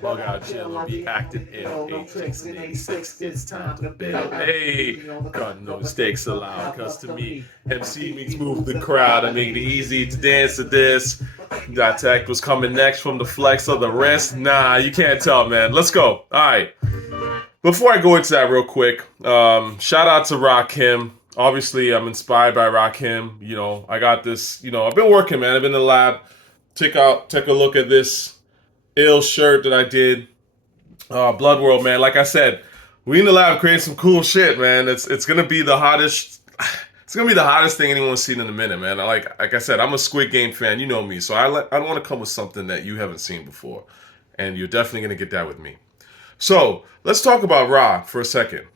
bug out, chill, and be active in H6 and 86. It's time to build. Hey, got no mistakes allowed, cause to me, MC means move the crowd. I make it easy to dance to this. That tech was coming next from the flex of the wrist. Nah, you can't tell, man. Let's go. All right. Before I go into that real quick, shout out to Rakim. Obviously, I'm inspired by Rakim. You know, I got this, I've been working, man. I've been in the lab. Take a look at this ill shirt that I did. Bloodworld, man. Like I said, we in the lab creating some cool shit, man. It's gonna be the hottest. It's gonna be the hottest thing anyone's seen in a minute, man. Like I said, I'm a Squid Game fan. You know me, so I want to come with something that you haven't seen before, and you're definitely gonna get that with me. So let's talk about Ra for a second.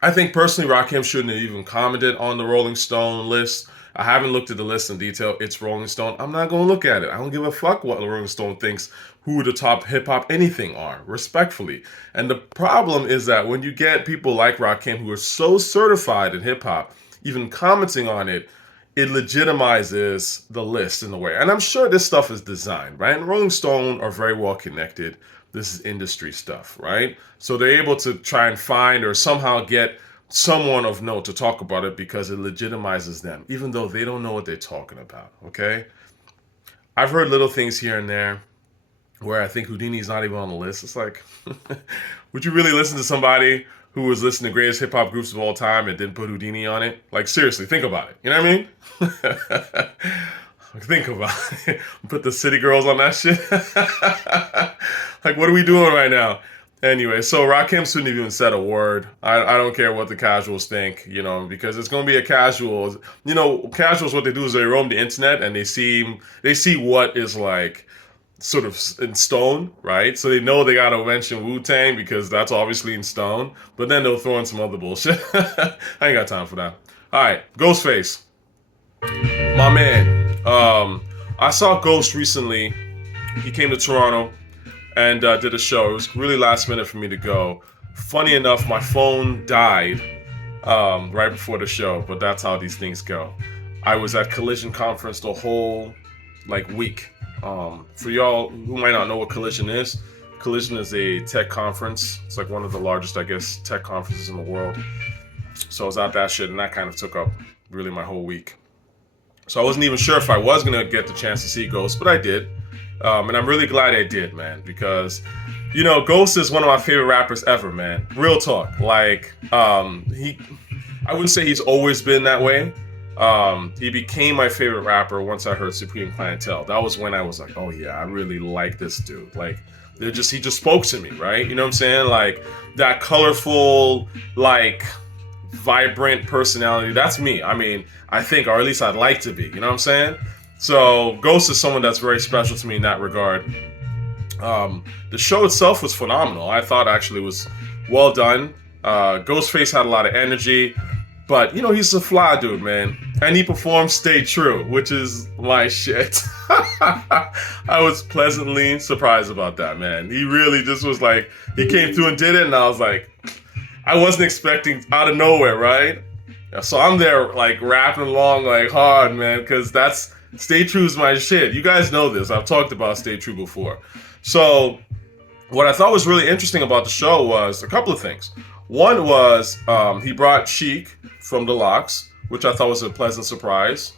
I think personally, Rakim shouldn't have even commented on the Rolling Stone list. I haven't looked at the list in detail. It's Rolling Stone. I'm not going to look at it. I don't give a fuck what the Rolling Stone thinks who the top hip-hop anything are, respectfully. And the problem is that when you get people like Rakim who are so certified in hip-hop, even commenting on it, it legitimizes the list in a way. And I'm sure this stuff is designed, right? And Rolling Stone are very well connected. This is industry stuff, right? So they're able to try and find or somehow get someone of note to talk about it because it legitimizes them, even though they don't know what they're talking about, okay? I've heard little things here and there where I think Houdini's not even on the list. It's like, would you really listen to somebody who was listening to greatest hip-hop groups of all time and didn't put Houdini on it? Like, seriously, think about it. You know what I mean? Think about it. Put the City Girls on that shit. Like, what are we doing right now? Anyway, so Rakim shouldn't have even said a word. I don't care what the casuals think, because it's going to be a casual. Casuals, what they do is they roam the internet and they see what is like sort of in stone, right? So they know they got to mention Wu-Tang because that's obviously in stone. But then they'll throw in some other bullshit. I ain't got time for that. All right, Ghostface. My man. I saw Ghost recently. He came to Toronto and did a show. It was really last minute for me to go. Funny enough, my phone died right before the show, but that's how these things go. I was at Collision Conference the whole week. For y'all who might not know what Collision is a tech conference. It's like one of the largest, I guess, tech conferences in the world. So I was at that shit, and that kind of took up really my whole week. So I wasn't even sure if I was going to get the chance to see Ghost, but I did. And I'm really glad I did, man, because, Ghost is one of my favorite rappers ever, man. Real talk. I wouldn't say he's always been that way. He became my favorite rapper once I heard Supreme Clientele. That was when I was like, oh yeah, I really like this dude. He just spoke to me, right? You know what I'm saying? Like, that colorful, vibrant personality. That's me. I mean, I think, or at least I'd like to be. You know what I'm saying? So Ghost is someone that's very special to me in that regard. The show itself was phenomenal. I thought actually it was well done. Ghostface had a lot of energy, but he's a fly dude, man. And he performed Stay True, which is my shit. I was pleasantly surprised about that, man. He really just was he came through and did it, and I was like, I wasn't expecting out of nowhere, right? So I'm there rapping along hard, man, because that's Stay True's my shit. You guys know this. I've talked about Stay True before. So what I thought was really interesting about the show was a couple of things. One was he brought Sheek from The Lox, which I thought was a pleasant surprise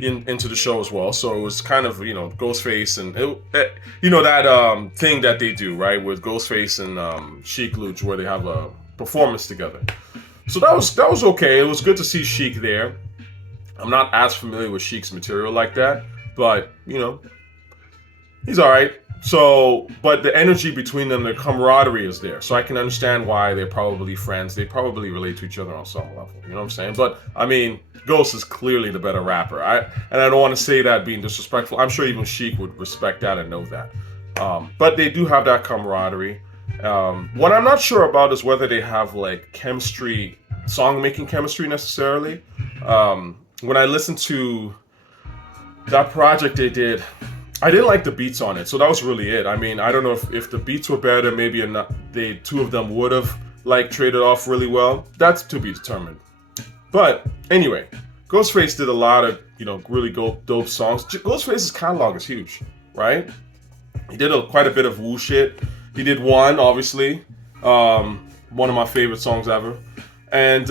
into the show as well. So it was kind of, Ghostface and, that thing that they do, right, with Ghostface and Sheek Luch, where they have a performance together. So that was okay. It was good to see Sheek there. I'm not as familiar with Sheek's material like that, but, he's all right. So, but the energy between them, the camaraderie is there. So I can understand why they're probably friends. They probably relate to each other on some level. You know what I'm saying? But, I mean, Ghost is clearly the better rapper. And I don't want to say that being disrespectful. I'm sure even Sheek would respect that and know that. But they do have that camaraderie. What I'm not sure about is whether they have chemistry, song-making chemistry necessarily. When I listened to that project they did, I didn't like the beats on it, so that was really it. I mean, I don't know if the beats were better, maybe the two of them would have traded off really well. That's to be determined. But anyway, Ghostface did a lot of really dope songs. Ghostface's catalog is huge, right? He did quite a bit of Wu shit. He did One, obviously, one of my favorite songs ever. And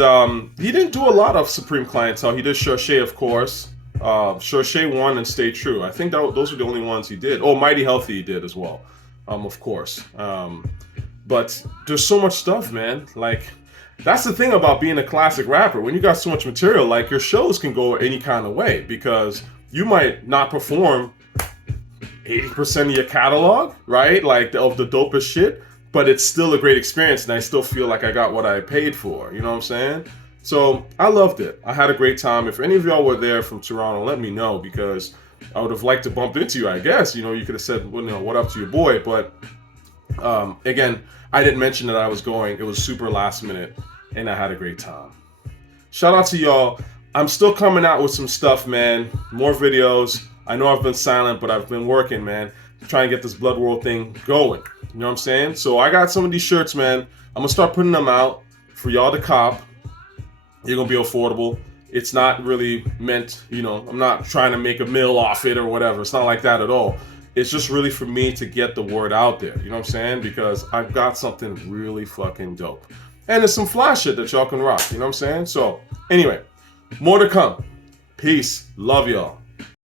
he didn't do a lot of Supreme Clientele. He did Cherche, of course. Cherche 1 and Stay True. I think those were the only ones he did. Oh, Mighty Healthy he did as well, of course. But there's so much stuff, man. Like, that's the thing about being a classic rapper. When you got so much material, like, your shows can go any kind of way because you might not perform 80% of your catalog, right? Like, of the dopest shit, but it's still a great experience, and I still feel like I got what I paid for. You know what I'm saying? So I loved it. I had a great time. If any of y'all were there from Toronto, let me know, because I would have liked to bump into you, I guess. You know, you could have said, well, you know, what up to your boy? But again, I didn't mention that I was going. It was super last minute, and I had a great time. Shout out to y'all. I'm still coming out with some stuff, man. More videos. I know I've been silent, but I've been working, man. Trying to get this Bloodworld thing going. You know what I'm saying? So I got some of these shirts, man. I'm going to start putting them out for y'all to cop. They're going to be affordable. It's not really meant, you know, I'm not trying to make a mill off it or whatever. It's not like that at all. It's just really for me to get the word out there. You know what I'm saying? Because I've got something really fucking dope. And there's some fly shit that y'all can rock. You know what I'm saying? So anyway, more to come. Peace. Love y'all.